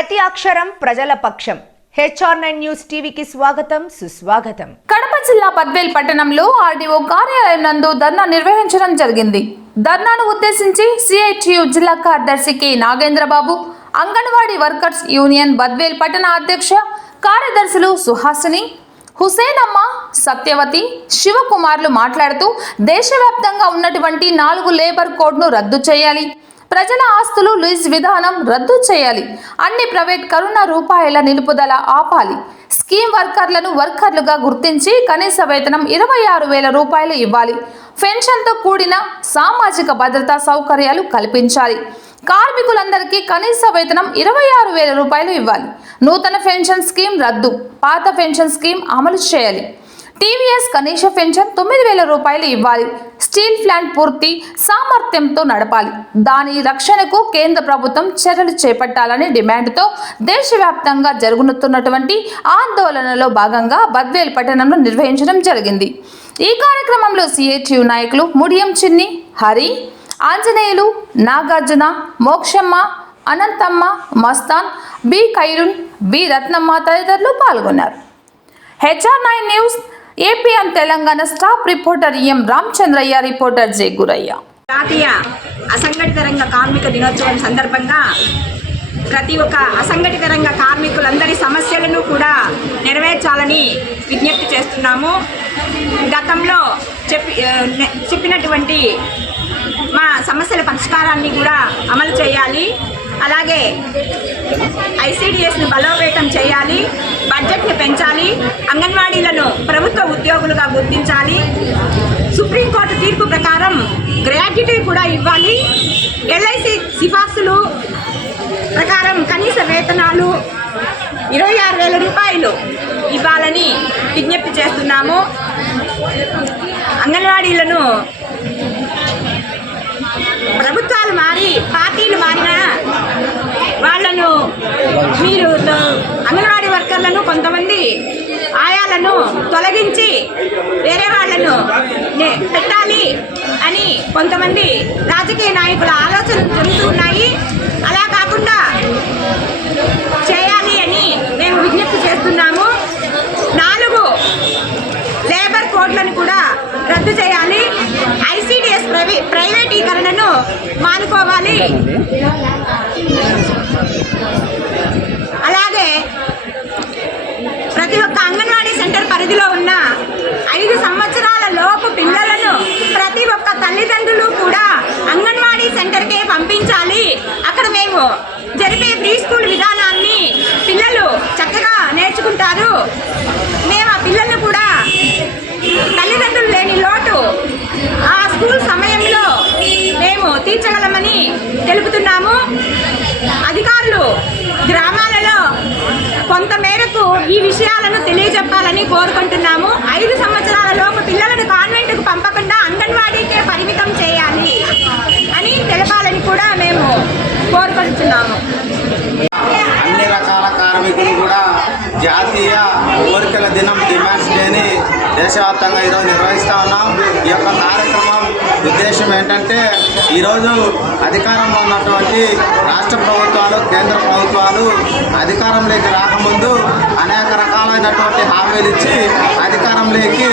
ప్రతి అక్షరం ప్రజల పక్షం. HR9 న్యూస్ టీవీకి స్వాగతం సుస్వాగతం. కడప జిల్లా బద్వేల్ పట్టణంలో ఆర్డీఓ కార్యాలయం నందు ధర్నా నిర్వహించడం జరిగింది. ధర్నాను ఉద్దేశించి CITU జిల్లా కార్యదర్శి K Nagendra Babu, anganwadi workers union Badvel పట్టణ అధ్యక్ష కార్యదర్శులు సుహాసిని, హుసేనమ్మ, సత్యవతి, శివకుమార్లు మాట్లాడుతూ దేశవ్యాప్తంగా ఉన్నటువంటి 4 లేబర్ కోడ్ను రద్దు చేయాలి, ప్రజల ఆస్తులు లీజ్ విధానం రద్దు చేయాలి, అన్ని ప్రైవేట్ రూపాయల నిలుపుదల ఆపాలి, స్కీమ్ వర్కర్లను వర్కర్లుగా గుర్తించి కనీస వేతనం 26,000 రూపాయలు ఇవ్వాలి, పెన్షన్తో కూడిన సామాజిక భద్రతా సౌకర్యాలు కల్పించాలి, కార్మికులందరికీ కనీస వేతనం 26,000 రూపాయలు ఇవ్వాలి, నూతన పెన్షన్ స్కీమ్ రద్దు, పాత పెన్షన్ స్కీమ్ అమలు చేయాలి, TVS కనీస పెన్షన్ 9,000 రూపాయలు ఇవ్వాలి, స్టీల్ ప్లాంట్ పూర్తి సామర్థ్యంతో నడపాలి, దాని రక్షణకు కేంద్ర ప్రభుత్వం చర్యలు చేపట్టాలని డిమాండ్తో దేశవ్యాప్తంగా జరుగుతున్నటువంటి ఆందోళనలో భాగంగా బద్వేల్ పట్టణంలో నిర్వహించడం జరిగింది. ఈ కార్యక్రమంలో CITU నాయకులు ముడియం చిన్ని, హరి, ఆంజనేయులు, నాగార్జున, మోక్షమ్మ, అనంతమ్మ, మస్తాన్, బి ఖైరున్, బి రత్నమ్మ తదితరులు పాల్గొన్నారు. HR9 news AP and Telangana staff reporter M Ramachandraiah, reporter J Gurayya. జాతీయ అసంఘటిత రంగ కార్మిక దినోత్సవం సందర్భంగా ప్రతి ఒక్క అసంఘటిత రంగ కార్మికులందరి సమస్యలను కూడా నెరవేర్చాలని విజ్ఞప్తి చేస్తున్నాము. గతంలో చెప్పినటువంటి మా సమస్యల పరిష్కారాన్ని కూడా అమలు చేయాలి. అలాగే ICDSను బలోపేతం చేయాలి, బడ్జెట్ను పెంచాలి, అంగన్వాడీలను ప్రభుత్వ ఉద్యోగులుగా గుర్తించాలి, సుప్రీంకోర్టు తీర్పు ప్రకారం గ్రాట్యుటీ కూడా ఇవ్వాలి, LIC సిఫార్సులు ప్రకారం కనీస వేతనాలు 26,000 రూపాయలు ఇవ్వాలని విజ్ఞప్తి చేస్తున్నాము. అంగన్వాడీలను ప్రభుత్వాలు మారి పార్టీలు మారినా వాళ్ళను మీరు అంగన్వాడీ వర్కర్లను కొంతమంది ఆయాలను తొలగించి వేరే వాళ్ళను పెట్టాలి అని కొంతమంది రాజకీయ నాయకుల ఆలోచనలు జరుగుతున్నాయి. అలా కాకుండా చేయాలి అని మేము విజ్ఞప్తి చేస్తున్నాము. 4 లేబర్ కోడ్లను కూడా రద్దు చేయాలి, ICDS ప్రైవేటీకరణను మానుకోవాలి, అలాగే ప్రతి ఒక్క అంగన్వాడీ సెంటర్ పరిధిలో ఉన్న 5 సంవత్సరాల లోపు పిల్లలను ప్రతి ఒక్క తల్లిదండ్రులు కూడా అంగన్వాడీ సెంటర్కే పంపించాలి. అక్కడ మేము జరిపే ప్రీ స్కూల్ విధానాన్ని పిల్లలు చక్కగా నేర్చుకుంటారు. మేము ఆ పిల్లలను కూడా తల్లిదండ్రులు లేని లోటు ఆ స్కూల్ సమయంలో మేము తీర్చగలమని తెలుపుతున్నాము. అధికారులు గ్రామాలలో కొంత మేరకు ఈ విషయాలను తెలియజెప్పాలని కోరుకుంటున్నాము. 5 సంవత్సరాల లోపు పిల్లలను కాన్వెంట్కు పంపకుండా అంగన్వాడీకే పరిమితం చేయాలి అని తెలపాలని కూడా మేము కోరుకుంటున్నాము. అన్ని రకాల కార్మికులు కూడా జాతీయ కోరికల దినం డిమాండ్స్ డేని దేశవ్యాప్తంగా ఈరోజు నిర్వహిస్తూ ఉన్నాం. ఈ యొక్క కార్యక్రమం ఉద్దేశం ఏంటంటే ఈరోజు అధికారంలో ఉన్నటువంటి రాష్ట్ర ప్రభుత్వాలు, కేంద్ర ప్రభుత్వాలు అధికారంలోకి రాకముందు అనేక రకాలైనటువంటి హామీలు ఇచ్చి అధికారంలోకి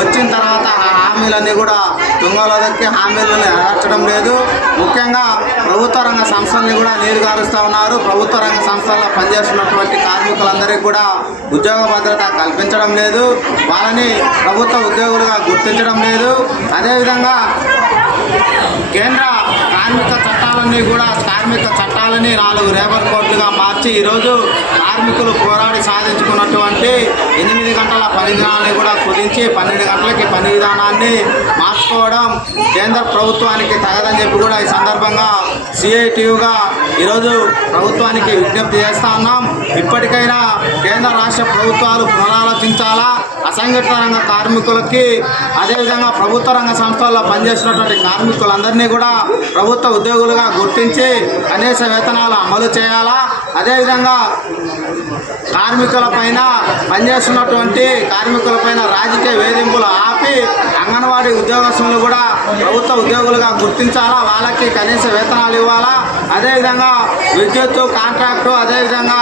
వచ్చిన తర్వాత ఆ హామీలన్నీ కూడా తుంగలో దక్కి హామీలను నెరవేర్చడం లేదు. ముఖ్యంగా ప్రభుత్వ రంగ సంస్థల్ని కూడా నీరుగారుస్తూ ఉన్నారు. ప్రభుత్వ రంగ సంస్థల్లో పనిచేస్తున్నటువంటి కార్మికులందరికీ కూడా ఉద్యోగ భద్రత కల్పించడం లేదు, వాళ్ళని ప్రభుత్వ ఉద్యోగులుగా గుర్తించడం లేదు. అదేవిధంగా కేంద్ర కార్మిక చట్టాలని 4 లేబర్ కోడ్లుగా మార్చి ఈరోజు కార్మికులు పోరాడి సాధించుకున్నటువంటి 8 గంటల పని దినాన్ని కూడా కుదించి 12 గంటలకి పని విధానాన్ని మార్చుకోవడం కేంద్ర ప్రభుత్వానికి తగదని చెప్పి కూడా ఈ సందర్భంగా CITUగా ఈరోజు ప్రభుత్వానికి విజ్ఞప్తి చేస్తూ ఉన్నాం. ఇప్పటికైనా కేంద్ర రాష్ట్ర ప్రభుత్వాలు పునరాలోచించాలా, అసంఘటిత రంగ కార్మికులకి అదేవిధంగా ప్రభుత్వ రంగ సంస్థల్లో పనిచేస్తున్నటువంటి కార్మికులందరినీ కూడా ప్రభుత్వ ఉద్యోగులుగా గుర్తించి కనీస వేతనాలు అమలు చేయాలా. అదేవిధంగా పనిచేస్తున్నటువంటి కార్మికులపైన రాజకీయ వేధింపులు ఆపి అంగన్వాడీ ఉద్యోగస్తులను కూడా ప్రభుత్వ ఉద్యోగులుగా గుర్తించాలా, వాళ్ళకి కనీస వేతనాలు ఇవ్వాలా. అదేవిధంగా విద్యుత్తు కాంట్రాక్టు, అదేవిధంగా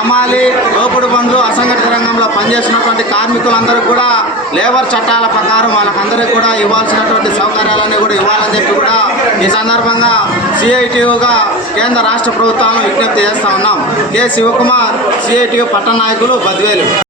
అమాలి, లోపుడు బండ్లు, అసంఘటిత రంగంలో పనిచేసినటువంటి కార్మికులందరికీ కూడా లేబర్ చట్టాల ప్రకారం వాళ్ళకందరికీ కూడా ఇవ్వాల్సినటువంటి సౌకర్యాలన్నీ కూడా ఇవ్వాలని చెప్పి కూడా ఈ సందర్భంగా సిఐటియుగా కేంద్ర రాష్ట్ర ప్రభుత్వాలను విజ్ఞప్తి చేస్తూ ఉన్నాం. కె శివకుమార్, సిఐటియు పట్టణ నాయకులు, బద్వేలు.